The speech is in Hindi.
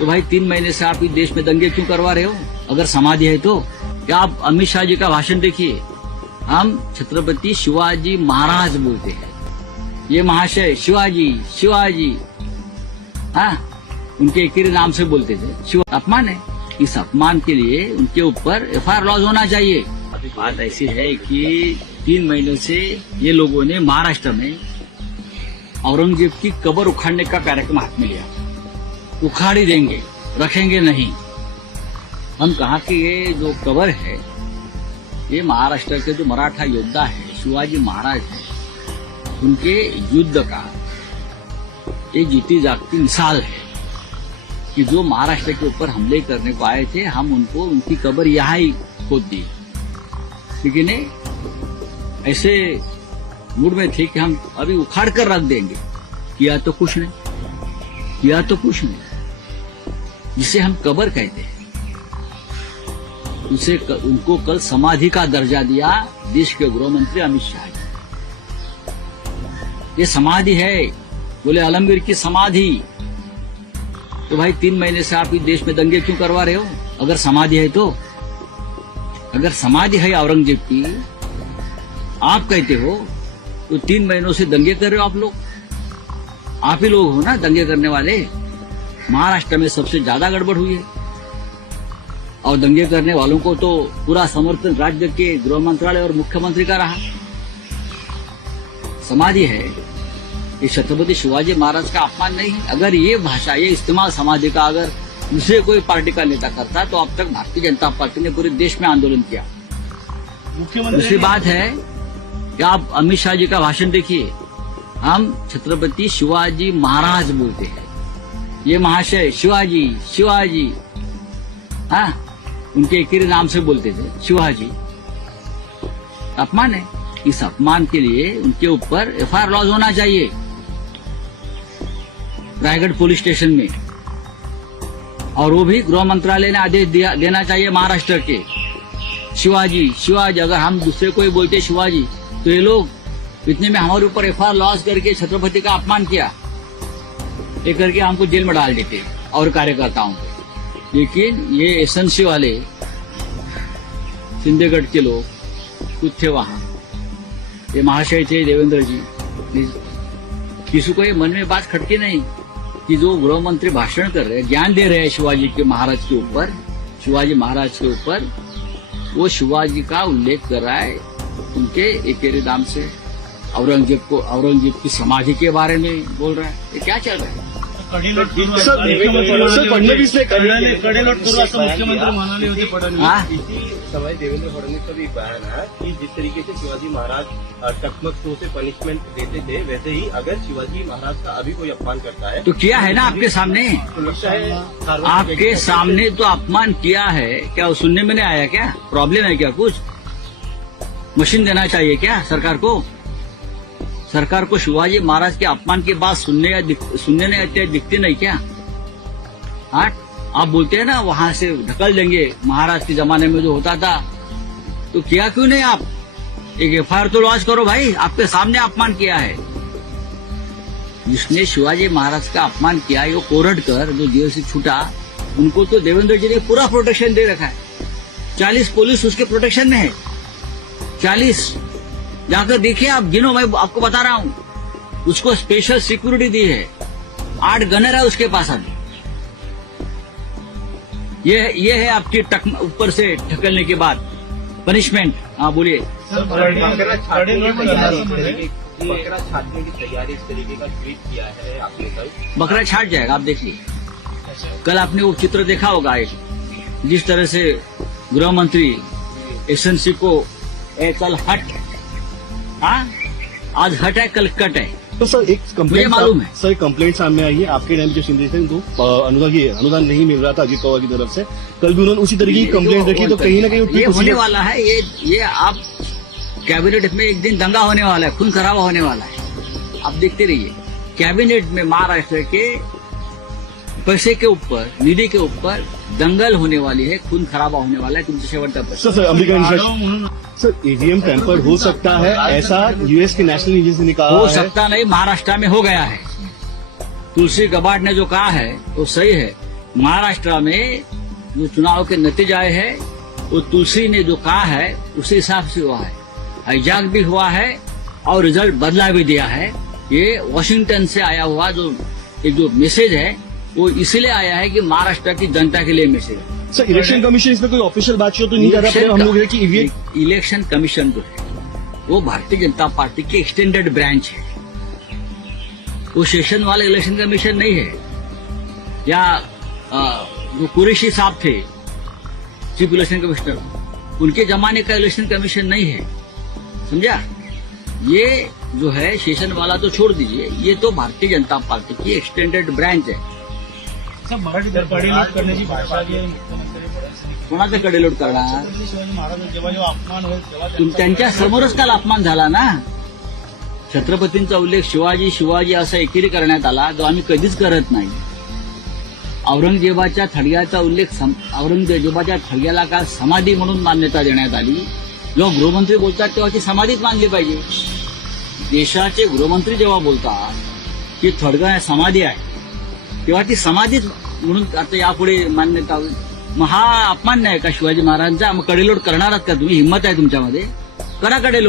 तो भाई 3 महीने से आप इस देश में दंगे क्यों करवा रहे हो? अगर समाधि है तो क्या आप अमित शाह जी का भाषण देखिए, हम छत्रपति शिवाजी महाराज बोलते हैं। ये महाशय शिवाजी शिवाजी, हाँ, उनके एक ही नाम से बोलते थे। शिव अपमान है, इस अपमान के लिए उनके ऊपर FIR लॉज होना चाहिए। बात ऐसी है कि 3 महीनों से ये लोगों ने महाराष्ट्र में औरंगजेब की कब्र उखाड़ने का कार्यक्रम हाथ में लिया। उखाड़ ही देंगे, रखेंगे नहीं। हम कहा कि ये जो कब्र है, ये महाराष्ट्र के जो मराठा योद्धा है, शिवाजी महाराज है, उनके युद्ध का ये जीती जागती मिसाल है कि जो महाराष्ट्र के ऊपर हमले करने को आए थे, हम उनको उनकी कब्र यहाँ ही खोद दी। लेकिन ऐसे मूड में थे कि हम अभी उखाड़ कर रख देंगे। किया तो कुछ नहीं, किया तो कुछ नहीं। जिसे हम कब्र कहते हैं, उसे उनको कल समाधि का दर्जा दिया देश के गृह मंत्री अमित शाह जी। ये समाधि है, बोले आलमगीर की समाधि। तो भाई 3 महीने से आप इस देश में दंगे क्यों करवा रहे हो? अगर समाधि है तो, अगर समाधि है औरंगजेब की, आप कहते हो, तो 3 महीनों से दंगे कर रहे हो आप लोग। आप ही लोग हो ना दंगे करने वाले। महाराष्ट्र में सबसे ज्यादा गड़बड़ हुई है और दंगे करने वालों को तो पूरा समर्थन राज्य के गृह मंत्रालय और मुख्यमंत्री का रहा। समाधि है, ये छत्रपति शिवाजी महाराज का अपमान नहीं है। अगर ये भाषा, ये इस्तेमाल समाधि का अगर दूसरे कोई पार्टी का नेता करता तो अब तक भारतीय जनता पार्टी ने पूरे देश में आंदोलन किया। दूसरी बात है कि आप अमित शाह जी का भाषण देखिए, हम छत्रपति शिवाजी महाराज बोलते हैं। ये महाशय शिवाजी शिवाजी, हाँ, उनके एक ही नाम से बोलते थे, शिवाजी। अपमान है, इस अपमान के लिए उनके ऊपर FIR लॉज होना चाहिए रायगढ़ पुलिस स्टेशन में, और वो भी गृह मंत्रालय ने आदेश देना चाहिए महाराष्ट्र के। शिवाजी शिवाजी, अगर हम दूसरे को ही बोलते शिवाजी, तो ये लोग इतने में हमारे ऊपर FIR लॉज करके छत्रपति का अपमान किया, ये करके हमको जेल में डाल देते और कार्यकर्ताओं को। लेकिन ये SNC वाले सिंधेगढ़ के लोग खुद थे वहां, ये महाशय थे देवेंद्र जी, किसी को ये मन में बात खटकी नहीं कि जो गृह मंत्री भाषण कर रहे हैं, ज्ञान दे रहे हैं शिवाजी के महाराज के ऊपर, शिवाजी महाराज के ऊपर, वो शिवाजी का उल्लेख कर रहा है उनके एकेरे नाम से। औरंगजेब की समाधि के बारे में बोल रहा है। ये क्या चल रहा है? फडणवीस मुख्यमंत्री म्हणाले होते फडणवीस। समय देवेंद्र फडणवीस का भी बयान है कि जिस तरीके से शिवाजी महाराज टकमक से पनिशमेंट देते थे, वैसे ही अगर शिवाजी महाराज का अभी कोई अपमान करता है तो किया है ना आपके सामने, आपके सामने तो अपमान किया है। क्या सुनने में नहीं आया? क्या प्रॉब्लम है? क्या कुछ मशीन देना चाहिए क्या सरकार को? सरकार को शिवाजी महाराज के अपमान की बात सुनने नहीं आते, दिखते नहीं क्या? हाँ, आप बोलते हैं ना वहां से ढकल देंगे, महाराज के जमाने में जो होता था, तो किया क्यों नहीं आप? एक FIR तो लॉन्च करो भाई, आपके सामने अपमान किया है। जिसने शिवाजी महाराज का अपमान किया, वो कोरट कर जो जेल से छूटा, उनको तो देवेंद्र जी ने पूरा प्रोटेक्शन दे रखा है। 40 पुलिस उसके प्रोटेक्शन में है, 40। जाकर देखिए आप, गिनो, मैं आपको बता रहा हूँ। उसको स्पेशल सिक्योरिटी दी है, 8 गनर है उसके पास अभी। ये है आपकी ऊपर से ढकलने के बाद पनिशमेंट। हाँ बोलिए। बकरा छाटने की तैयारी, इस तरीके का ट्वीट किया है आपने कल। बकरा छाट जाएगा, आप देखिए। कल आपने वो चित्र देखा होगा, एक जिस तरह से गृह मंत्री SNC को कल हट, हाँ, आज हट है, कल कट है। तो सर एक कंप्लेंट मालूम है, सर कंप्लेंट सामने आई है आपके टाइम जो शिंदे थे उनको अनुदान नहीं मिल रहा था अजीत पवार की तरफ से। कल भी उन्होंने उसी तरीके की कंप्लेंट रखी, तो कहीं ना कहीं ये होने वाला है। ये आप कैबिनेट में एक दिन दंगा होने वाला है, खून खराबा होने वाला है। आप देखते रहिए, कैबिनेट में महाराष्ट्र के पैसे के ऊपर, निधि के ऊपर दंगल होने वाली है, खून खराबा होने वाला है। तुमसे शेवटचा sir America sir EVM tamper हो सकता है, ऐसा US की नेशनल एजेंसी ने कहा हो है। सकता नहीं, महाराष्ट्र में हो गया है। तुलसी गबार्ड ने जो कहा है वो सही है महाराष्ट्र में जो चुनाव के नतीजे आए हैं वो तुलसी ने जो कहा है उसी हिसाब से हुआ है। हाईजैक भी हुआ है और रिजल्ट बदला भी दिया है। ये वॉशिंगटन से आया हुआ जो मैसेज है वो इसलिए आया है कि महाराष्ट्र की जनता के लिए मैसेज है। सर इलेक्शन कमीशन इसमें कोई ऑफिशियल बातचीत तो नहीं कर रहा, हम लोग है कि इलेक्शन कमीशन जो है वो भारतीय जनता पार्टी की एक्सटेंडेड ब्रांच है। वो सेशन वाला इलेक्शन कमीशन नहीं है, या जो कुरैशी साहब थे चीफ इलेक्शन कमिश्नर, उनके जमाने का इलेक्शन कमीशन नहीं है, समझा। ये जो है सेशन वाला तो छोड़ दीजिए, ये तो भारतीय जनता पार्टी की एक्सटेंडेड ब्रांच है। कडेलोट करण्याची भाषा आली आहे मुख्यमंत्री फडणवीस कोणाचं कडेलोट करणार? शिवाजी महाराज जेव्हा जेव्हा अपमान होईल तेव्हा त्यांच्या समोरच काल अपमान झाला ना। छत्रपतींचा उल्लेख शिवाजी असा एकेरी करण्यात आला जो आम्ही कधीच करत नाही। औरंगजेबाच्या थडग्याचा उल्लेख औरंगजेबाच्या थडग्याला काल समाधी म्हणून मान्यता देण्यात आली। जेव्हा गृहमंत्री बोलतात तेव्हा ती समाधीच मानली पाहिजे। देशाचे गृहमंत्री जेव्हा बोलतात की थडगा समाधी आहे तेव्हा ती समाधीच म्हणून आता यापुढे मान्यता होईल। मग हा अपमान नाही का शिवाजी महाराजांचा? मग कडेलोट करणार आहात का तुम्ही? हिंमत आहे तुमच्यामध्ये? करा कडेलोट।